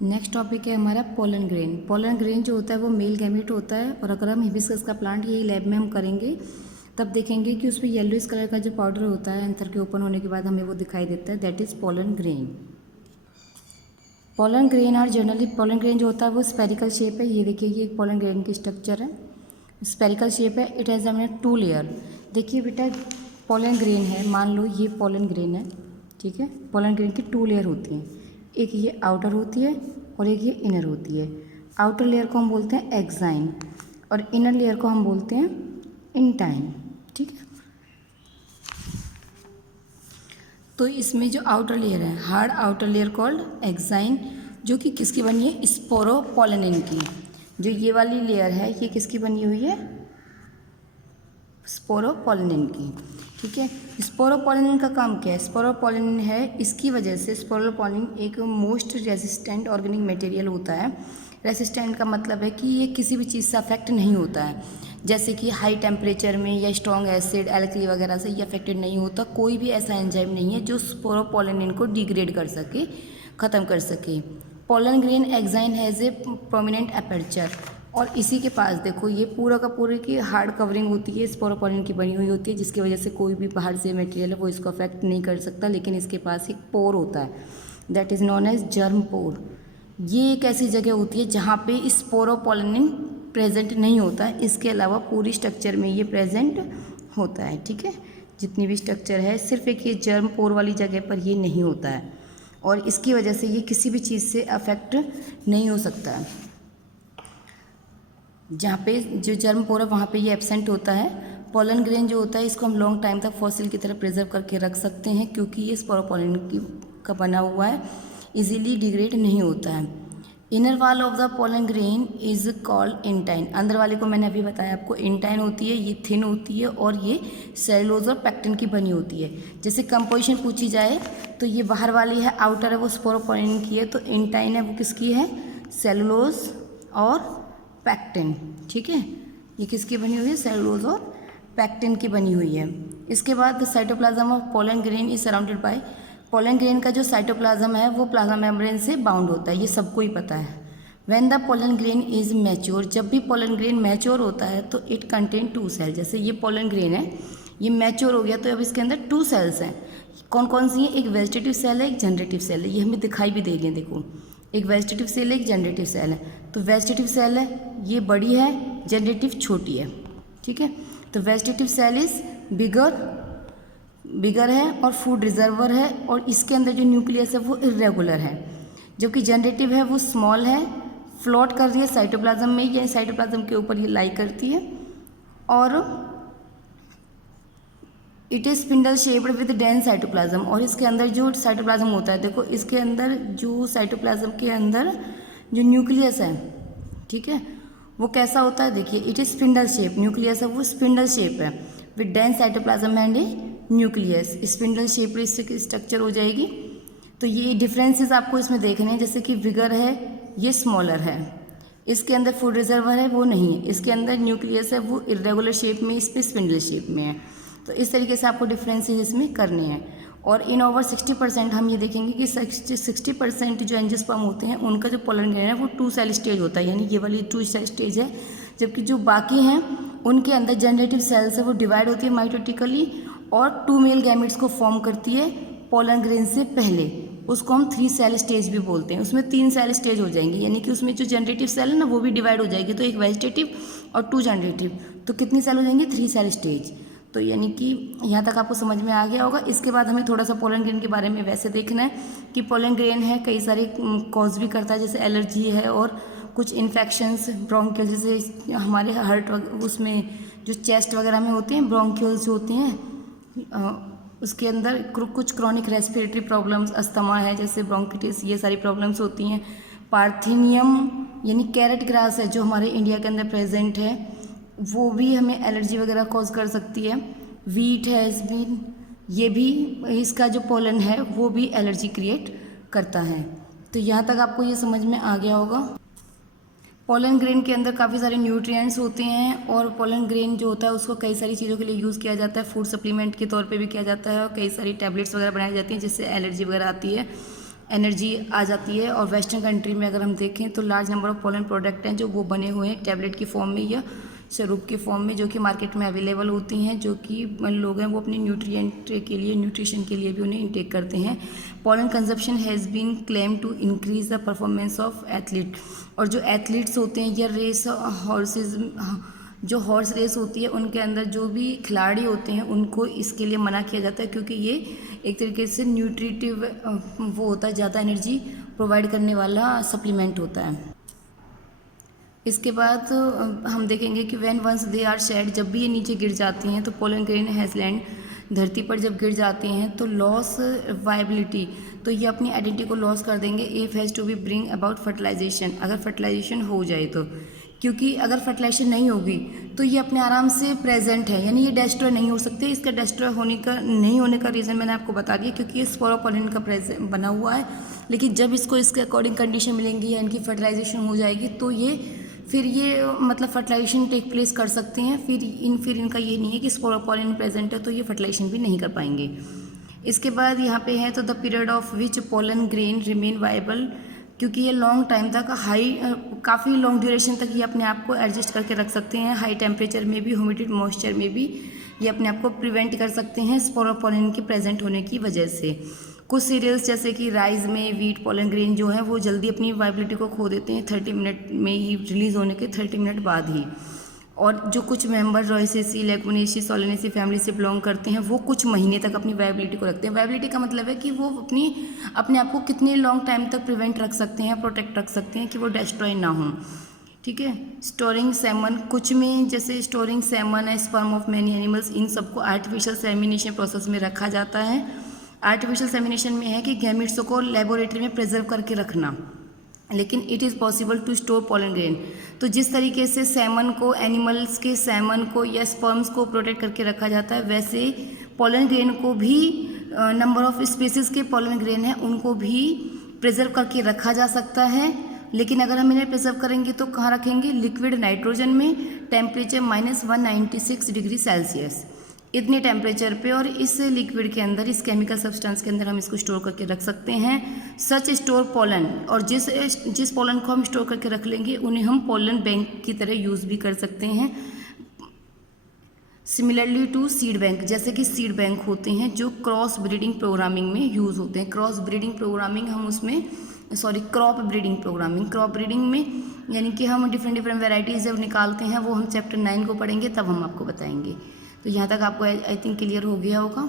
Next topic है हमारा pollen grain. Pollen grain जो होता है वो मेल गैमेट होता है, और अगर हम हिबिस्कस का प्लांट यही लैब में हम करेंगे तब देखेंगे कि उसमें येलोइश कलर का जो पाउडर होता है एंथर के ओपन होने के बाद हमें वो दिखाई देता है, that is pollen grain. Pollen grain और जनरली पोलन ग्रेन जो होता है वो स्पेरिकल शेप है। ये देखिए, ये एक पोलन ग्रेन की स्ट्रक्चर है, स्पेरिकल शेप है। इट हैज़ हमने 2 लेयर। देखिए बेटा, पोलन ग्रेन है, मान लो ये पोलन ग्रेन है, ठीक है। पोलन ग्रेन की 2 लेयर होती हैं, एक ये आउटर होती है और एक ये इनर होती है। आउटर लेयर को हम बोलते हैं एक्साइन और इनर लेयर को हम बोलते हैं इंटाइन, ठीक है। तो इसमें जो आउटर लेयर है, hard outer layer called exine, जो कि किसकी बनी है, स्पोरोपोलेनिन की। जो ये वाली लेयर है ये किसकी बनी हुई है, स्पोरोपोलेनिन की, ठीक है। स्पोरोपोलेनिन का काम क्या है, स्पोरोपोलेनिन है, इसकी वजह से स्पोरोपोलेनिन एक मोस्ट रेजिस्टेंट ऑर्गेनिक मटेरियल होता है। रेजिस्टेंट का मतलब है कि ये किसी भी चीज़ से अफेक्ट नहीं होता है, जैसे कि हाई टेम्परेचर में या स्ट्रॉन्ग एसिड एल्कली वगैरह से ये अफेक्टेड नहीं होता। कोई भी ऐसा एंजाइम नहीं है जो स्पोरोपोलेनिन को डिग्रेड कर सके, ख़त्म कर सके। Pollen grain exine has a prominent aperture, और इसी के पास देखो ये पूरा का पूरे की हार्ड कवरिंग होती है, स्पोरोपोलिन की बनी हुई होती है, जिसकी वजह से कोई भी बाहर से मटेरियल है वो इसको अफेक्ट नहीं कर सकता। लेकिन इसके पास एक पोर होता है, that is known as germ pore. ये एक ऐसी जगह होती है जहाँ पे स्पोरोपोलिन प्रेजेंट नहीं होता है, इसके अलावा पूरी स्ट्रक्चर में ये प्रेजेंट होता है, ठीक है। जितनी भी स्ट्रक्चर है, सिर्फ एक ये जर्म पोर वाली जगह पर ये नहीं होता है, और इसकी वजह से ये किसी भी चीज़ से अफेक्ट नहीं हो सकता है। जहाँ पे जो जर्म पोर है वहाँ पे ये एब्सेंट होता है। पोलन ग्रेन जो होता है इसको हम लॉन्ग टाइम तक फॉसिल की तरह प्रिजर्व करके रख सकते हैं, क्योंकि ये स्पोरोपोलिन का बना हुआ है, इजीली डिग्रेड नहीं होता है। Inner wall of the pollen grain is called intine. अंदर वाले को मैंने अभी बताया आपको, इंटाइन होती है, ये थिन होती है और ये सेलुलोज और पैक्टिन की बनी होती है। जैसे कंपोजिशन पूछी जाए तो ये बाहर वाली है, आउटर है वो स्पोरोपोलिन की है, तो इंटाइन है वो किसकी है, सेलुलोज और पैक्टिन, ठीक है। ये किसकी बनी हुई है, सेलुलोज और पैक्टिन की बनी हुई है। इसके बाद the cytoplasm of pollen grain is surrounded by, pollen grain का जो साइटोप्लाज्म है वो प्लाज्मा मेम्ब्रेन से बाउंड होता है, ये सबको ही पता है। When the pollen grain is mature, जब भी पोलन ग्रेन मैच्योर होता है तो इट कंटेन 2 सेल। जैसे ये पोलन ग्रेन है, ये मैच्योर हो गया तो अब इसके अंदर 2 सेल्स हैं। कौन कौन सी हैं, एक वेजिटेटिव सेल है, एक जनरेटिव सेल है। ये हमें दिखाई भी दे रही है, देखो, एक वेजिटेटिव सेल है, एक जनरेटिव सेल है। तो वेजिटेटिव सेल है ये बड़ी है, जनरेटिव छोटी है, ठीक है। तो वेजिटेटिव सेल इज बिगर है और फूड रिजर्वर है, और इसके अंदर जो न्यूक्लियस है वो इरेगुलर है। जबकि जनरेटिव है वो स्मॉल है, फ्लोट कर रही है साइटोप्लाज्म में, या साइटोप्लाज्म के ऊपर ये लाई करती है, और it is spindle shaped with dense cytoplasm. और इसके अंदर जो साइटोप्लाज्म होता है, देखो इसके अंदर जो साइटोप्लाज्म के अंदर जो न्यूक्लियस है, ठीक है, वो कैसा होता है, देखिए it is spindle shape, nucleus है वो स्पिंडल शेप है with dense cytoplasm and A nucleus. Spindle shape इससे स्ट्रक्चर हो जाएगी। तो ये डिफरेंसेस आपको इसमें देखने हैं, जैसे कि विगर है ये स्मॉलर है, इसके अंदर फूड रिजर्वर है वो नहीं है, इसके अंदर न्यूक्लियस है वो इरेगुलर शेप में, इस पर स्पिंडल शेप में है। तो इस तरीके से आपको डिफरेंसेस इसमें करने हैं। और इन ओवर 60% हम ये देखेंगे कि 60% जो एंजियोस्पर्म होते हैं उनका जो पोलन ग्रेन है वो 2 सेल स्टेज होता है, यानी ये वाली 2 सेल स्टेज है। जबकि जो बाकी हैं उनके अंदर जनरेटिव सेल्स है वो डिवाइड होती है माइटोटिकली, और 2 मेल गैमेट्स को फॉर्म करती है पोलन ग्रेन से पहले। उसको हम 3 सेल स्टेज भी बोलते हैं। उसमें 3 सेल स्टेज हो जाएंगे, यानी कि उसमें जो जनरेटिव सेल है ना वो भी डिवाइड हो जाएगी, तो एक वेजिटेटिव और 2 जनरेटिव, तो कितनी सेल हो जाएंगी, 3 सेल स्टेज। तो यानी कि यहाँ तक आपको समझ में आ गया होगा। इसके बाद हमें थोड़ा सा पोलन ग्रेन के बारे में वैसे देखना है कि पोलन ग्रेन है कई सारे कॉज भी करता है, जैसे एलर्जी है और कुछ इन्फेक्शंस, ब्रोंकियल, जैसे हमारे हार्ट उसमें जो चेस्ट वगैरह में होते हैं ब्रोंकियल्स होते हैं, उसके अंदर कुछ क्रॉनिक रेस्पिरेटरी प्रॉब्लम्स, अस्थमा है जैसे ब्रोंकिटिस, ये सारी प्रॉब्लम्स होती हैं। पार्थिनियम यानी कैरेट ग्रास है जो हमारे इंडिया के अंदर प्रेजेंट है, वो भी हमें एलर्जी वगैरह कॉज कर सकती है। वीट है इसमें, ये भी, इसका जो पोलन है वो भी एलर्जी क्रिएट करता है। तो यहाँ तक आपको ये समझ में आ गया होगा। पोलन ग्रेन के अंदर काफ़ी सारे न्यूट्रिएंट्स होते हैं, और पोलन ग्रेन जो होता है उसको कई सारी चीज़ों के लिए यूज़ किया जाता है, फूड सप्लीमेंट के तौर पे भी किया जाता है, और कई सारी टैबलेट्स वगैरह बनाई जाती हैं जिससे एलर्जी वगैरह आती है। एनर्जी आ जाती है। और वेस्टर्न कंट्री में अगर हम देखें तो large number of pollen product हैं जो वो बने हुए हैं टैबलेट की फॉर्म में या स्वरूप के फॉर्म में, जो कि मार्केट में अवेलेबल होती हैं, जो कि लोग हैं वो अपने न्यूट्रिएंट के लिए, न्यूट्रिशन के लिए भी उन्हें इंटेक करते हैं। Pollen consumption has been claim to increase the performance of athlete. और जो एथलीट्स होते हैं या रेस हॉर्सेज, जो हॉर्स रेस होती है उनके अंदर जो भी खिलाड़ी होते हैं उनको इसके लिए मना किया जाता है, क्योंकि ये एक तरीके से न्यूट्रिटिव वो होता है, ज़्यादा एनर्जी प्रोवाइड करने वाला सप्लीमेंट होता है। इसके बाद हम देखेंगे कि when once they are shed, जब भी ये नीचे गिर जाती हैं तो पोलन ग्रेन हैज़ लैंड, धरती पर जब गिर जाती हैं तो लॉस वायबिलिटी, तो ये अपनी आइडेंटिटी को लॉस कर देंगे। If has to be bring about fertilization, अगर फर्टिलाइजेशन हो जाए तो, क्योंकि अगर फर्टिलाइजेशन नहीं होगी तो ये अपने आराम से प्रेजेंट है, यानी ये डिस्ट्रॉय नहीं हो सकते। इसका डिस्ट्रॉय होने का नहीं होने का रीज़न मैंने आपको बता दिया, क्योंकि ये स्पोरोपोलिन का प्रेजेंट बना हुआ है। लेकिन जब इसको इसके अकॉर्डिंग कंडीशन मिलेंगी या इनकी फर्टिलाइजेशन हो जाएगी तो ये फिर ये मतलब फर्टिलाइजेशन टेक प्लेस कर सकते हैं। फिर इनका ये नहीं है कि स्पोरोपोलिन प्रेजेंट है तो ये फर्टिलाइजेशन भी नहीं कर पाएंगे। इसके बाद यहाँ पे है तो the period of which pollen grain remain viable, क्योंकि ये लॉन्ग टाइम तक काफ़ी लॉन्ग ड्यूरेशन तक ये अपने आप को एडजस्ट करके रख सकते हैं। हाई टेम्परेचर में भी, ह्यूमिडिटी मॉइस्चर में भी ये अपने आप को प्रिवेंट कर सकते हैं स्पोरोपोलिन के प्रेजेंट होने की वजह से। कुछ सीरियल्स जैसे कि राइस में वीट पोलन ग्रेन जो है वो जल्दी अपनी वाइबिलिटी को खो देते हैं 30 मिनट में ही, रिलीज़ होने के 30 मिनट बाद ही। और जो कुछ मेंबर रॉयसेसी, लेगुमिनेसी, सोलेनेसी फैमिली से बिलोंग करते हैं वो कुछ महीने तक अपनी वाइबिलिटी को रखते हैं। वाइबिलिटी का मतलब है कि वो अपने आप को कितने लॉन्ग टाइम तक प्रिवेंट रख सकते हैं, प्रोटेक्ट रख सकते हैं कि वो डिस्ट्रॉय ना हो। ठीक है। स्टोरिंग सेमन, कुछ में जैसे स्टोरिंग सेमन है, स्पर्म ऑफ मैनी एनिमल्स, इन सबको आर्टिफिशियल सेमिनेशन प्रोसेस में रखा जाता है। आर्टिफिशियल सेमिनेशन में है कि गैमेट्स को लेबोरेटरी में प्रिजर्व करके रखना, लेकिन it is possible to store pollen grain. तो जिस तरीके से सैमन को, एनिमल्स के सैमन को या स्पर्म्स को प्रोटेक्ट करके रखा जाता है, वैसे पोलन ग्रेन को भी नंबर ऑफ स्पीसीज के पोलन ग्रेन हैं उनको भी प्रिजर्व करके रखा जा सकता है। लेकिन अगर हम इन्हें प्रिजर्व करेंगे तो कहाँ रखेंगे? लिक्विड नाइट्रोजन में, टेम्परेचर -196 डिग्री सेल्सियस, इतने टेम्परेचर पे। और इस लिक्विड के अंदर, इस केमिकल सब्सटेंस के अंदर हम इसको स्टोर करके रख सकते हैं। सच स्टोर पोलन, और जिस पोलन को हम स्टोर करके रख लेंगे उन्हें हम पोलन बैंक की तरह यूज़ भी कर सकते हैं। सिमिलरली टू सीड बैंक, जैसे कि सीड बैंक होते हैं जो क्रॉस ब्रीडिंग प्रोग्रामिंग में यूज़ होते हैं। क्रॉस ब्रीडिंग प्रोग्रामिंग हम उसमें crop breeding programming, crop breeding में यानी कि हम डिफरेंट वेराइटीज़ जब निकालते हैं वो हम चैप्टर 9 को पढ़ेंगे तब हम आपको बताएंगे। तो यहाँ तक आपको आई थिंक क्लियर हो गया होगा।